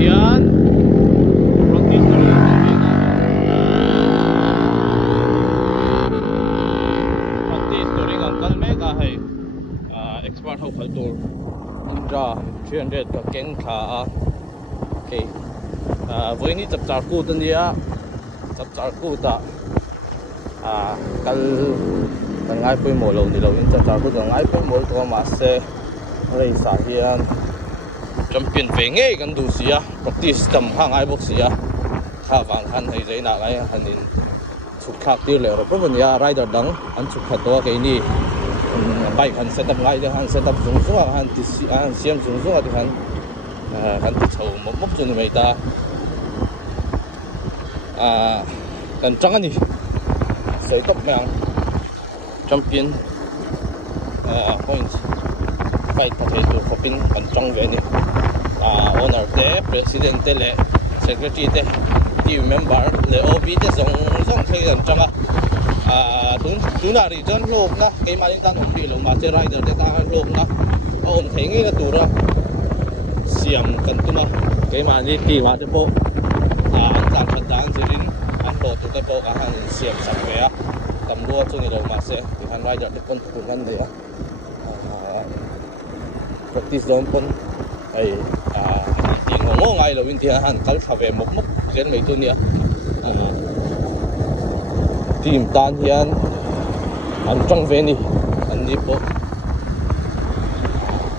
hian practice na rin practice to ring ang kalme kahit expert ho kaltur indra 300 ka keng kha okay với ni chập char ku tan dia chập char ku ta kal kan ngai pui mo lo ni lo in chập char ku ngai pui mo to ma se rei sa hian champion ve nge kan du sia practice tam hang ai box sia kha wang han hei zai na ngai hanin chuk khak tir le ro pon ya rider dang an chuk kha to ke ni bike han setup ngai de han setup zung zung han ti an siam zung zung ati han ti chau mop mop chu ni mai ta kan chang ani sei top mang champion points fight pathe tu hopin kan chang ve ni owner te president te le secretary te team member le ob te zong zong thei kan changa tu na ri jan lok na ke ma ling tan om ri lo ma che rider te ta lok na om thei ngi na tu ra siam kan tu ma ke ma ni ti ma te po an tlang chat dan jirin an lo tu te po ka han siam sak ve a tam lo chu ni lo ma se ti han rider te kon tu kan le a practice zone pon ai ti ngo ngai lo win ti han kal kha ve mok mok zen mai tu nia team tan hian an chang ve ni an ni po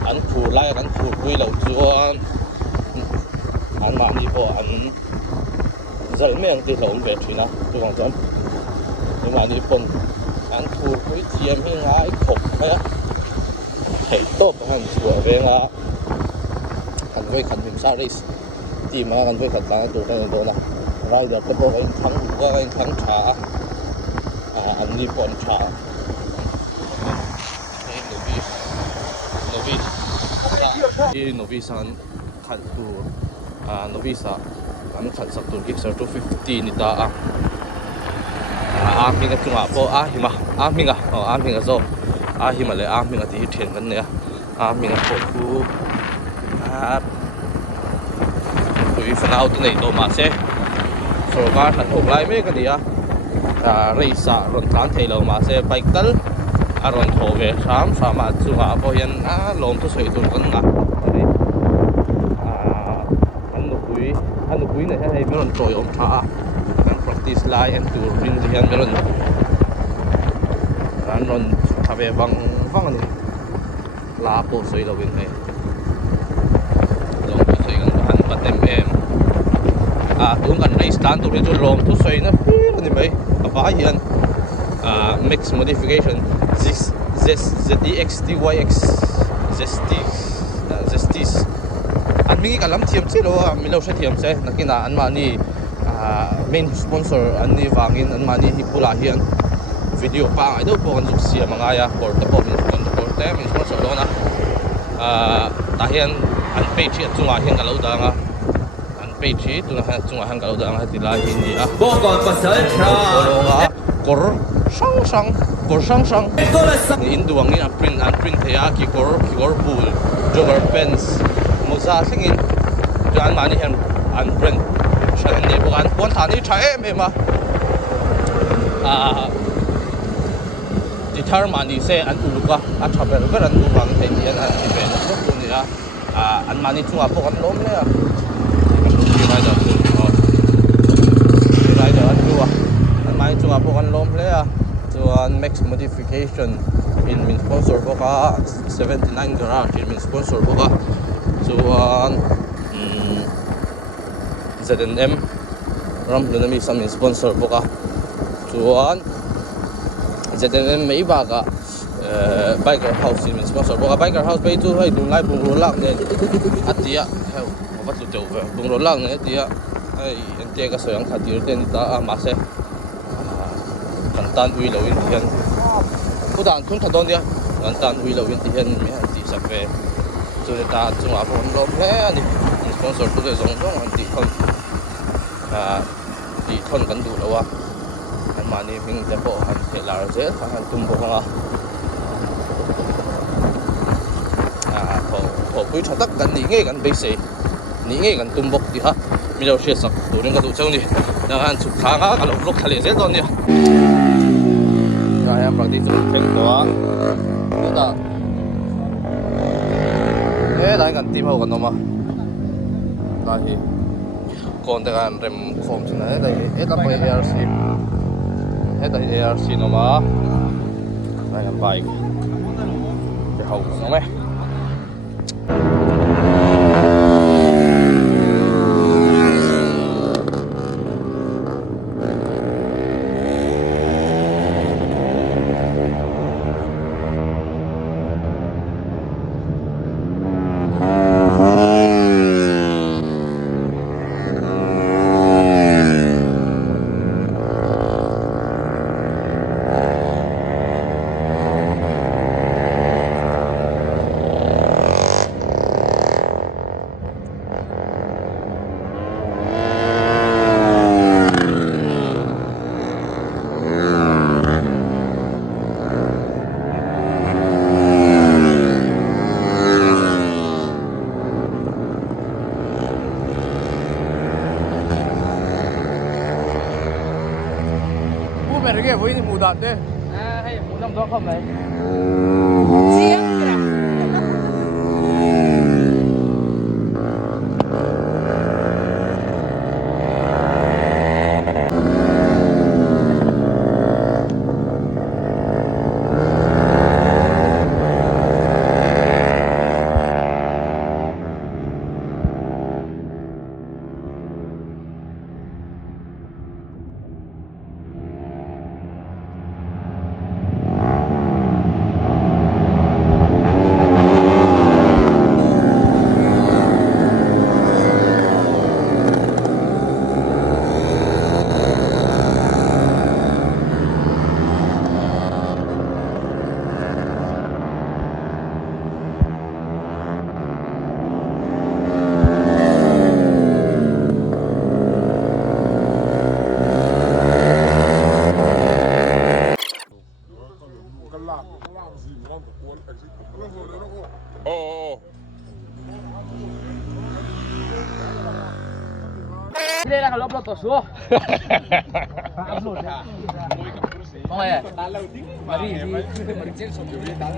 an thu lai an thu pui lo chuan an ma ni po an zal meng ti lo ve thina tu wang cham ni ma ni pon an thu pui chiam hi ngai khop ha hei top han chua ve nga kan voi kan him sa race team ma kan voi kan ta tu kan do na rider te po kan thang wa kan thang tha an ni pon tha novice san khat tu novice kan khat sak tur ki sir 250 ni ta minga chunga po hima minga zo hima le minga ti thian kan ne minga po ku tui fanau tu nei to ma se so ka than thok lai me ka dia reisa ron tlan thei lo ma se bike kal aron tho ve sam sama chunga po hian lom tu soi tu kan nga an pui ne hei meron troi om tha kan practice lai and tur ring hian meron an ron thave wang ni la po soi lo win hei lom tu soi kan han patem em tung kan race tan tu chu lom tu soi na ni mai aba hian mix modification ZEX ZSTs an mingi kalam thiam chilo mi lo thiam se nakina an ma ni main sponsor an ni wangin an ma ni hipula hian video pa ai do po kan juk sia manga ya por ta po min te min sponsor lo na ta hian an page hi chunga hian galo da nga an page hi tuna han chunga han galo da nga ti la hi ni bo kon pasal tra kor sang ni induang ni print thea ki kor bul jogger pants moza singin jan mani han an print shan ni bukan pon thani thae me ma determine se an uluka a thaber veran du wang thei hian an ti ben so tu ni an mani chunga po kan lom le rider an du an mani chunga po kan lom le chuan max modification in min sponsor boka 79 garage in min sponsor boka chuan ZNM ram lunami sam min sponsor boka chuan ZNM mai ba ka biker house in min sponsor boka biker house pe chu hai dun lai bung ro lak ne atia heu ba tu teu ve bung ro lak ne atia ai ente ka soyang khatir ten ta ma se kan tan ui lo in hian pudan thung thadon dia kan tan ui lo in hian mi han ti sak ve chu ta chunga pon lom hle ani sponsor tu le zong zong an ti thon kan du lo wa an mani ming te po han the lar je han tum bo nga tho pui thatak kan ni nge kan be se ni nge kan tum bok ti ha mi lo hria sak turin ka du chang ni na han chu thang a ka lo lok thale zel don ni ra ya praktik chu theng to a ni da dai kan tim ho kan no ma da hi kon te kan rem khom chin na dai ta pa ARC da ARC no ma dai kan bike te ho no me cái với mù đạn đấy hay mù năm đó không này Đây là lốp lốp tổ số. Không phải à? Mà đi trên sổ biểu hiện đá là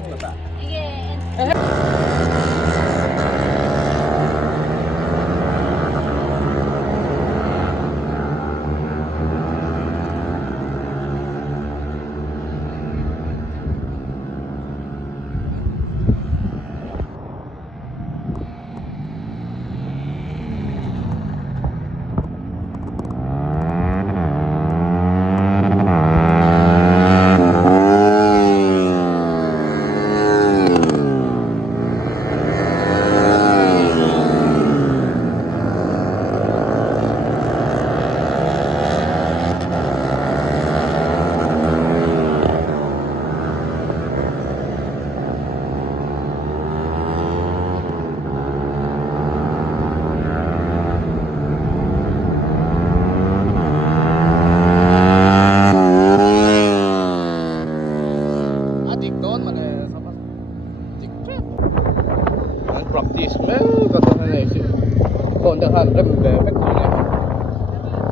còn được hẳn rem về vách tường này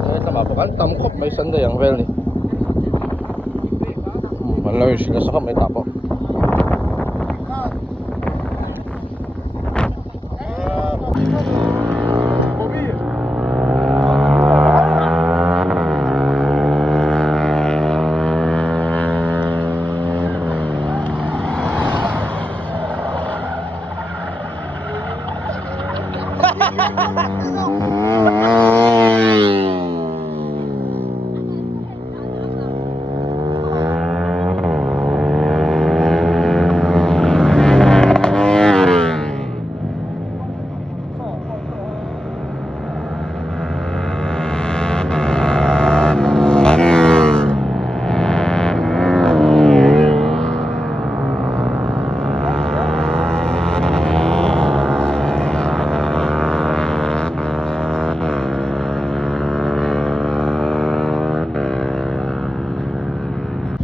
đấy là bảo hắn tâm khóc mấy sân đâyอย่างvel nàyมันเลยสิจะไม่ตับอ่ะ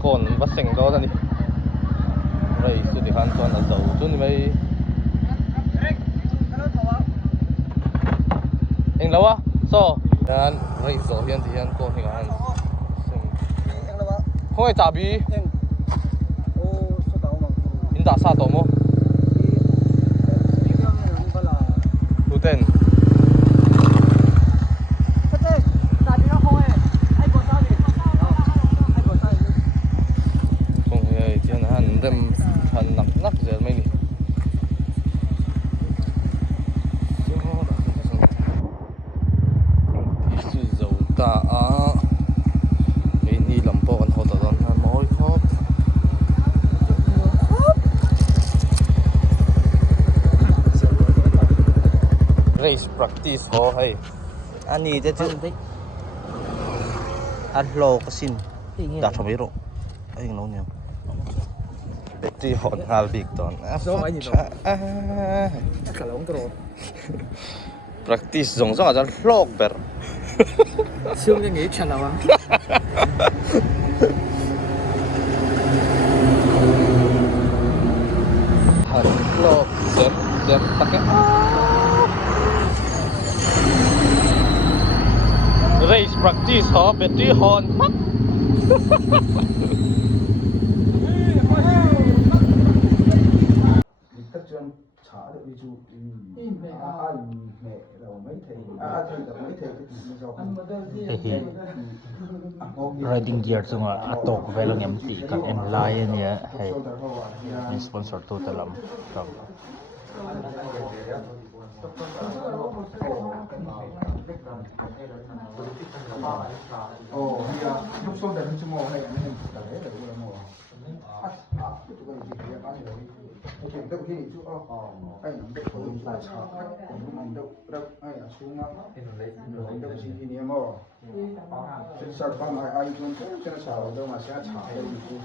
còn bắt sành đó ra đi đây tôi thì hoàn toàn là dầu tôi thì mới hình lâu á so yan rây gió hiền thì hiền cô hình ảnh không ai trả bi in đã sao tổ mô Uten không hề thiên hàn đêm hàn nặng nặng giờ mấy nè sự dầu ta ini lampu kan hotel dan mau ikut race practice ho hay Ani te chu an lo ka sin da thom ro ai no nya ti hot hal big ton practice zong zong aja lok ber siêu cái nghĩ channel nào à hal lok dem pakai race practice ho battery hon tất chuyên trả được ví dụ mẹ đầu mấy thầy mấy thầy cái Riding gear chunga atok velang empty ka en lai ania he sponsor tu talam kam ồ thì lúc sau đấy chúng mò hay anh cả đấy là mò chuyện đâu khi chú anh nằm đâu cũng phải trả cũng nằm đâu đâu ai ở xuống á đâu chỉ thì niệm mò chứ sao con ai ai cũng thế cho nó sao đâu mà sẽ trả đâu chú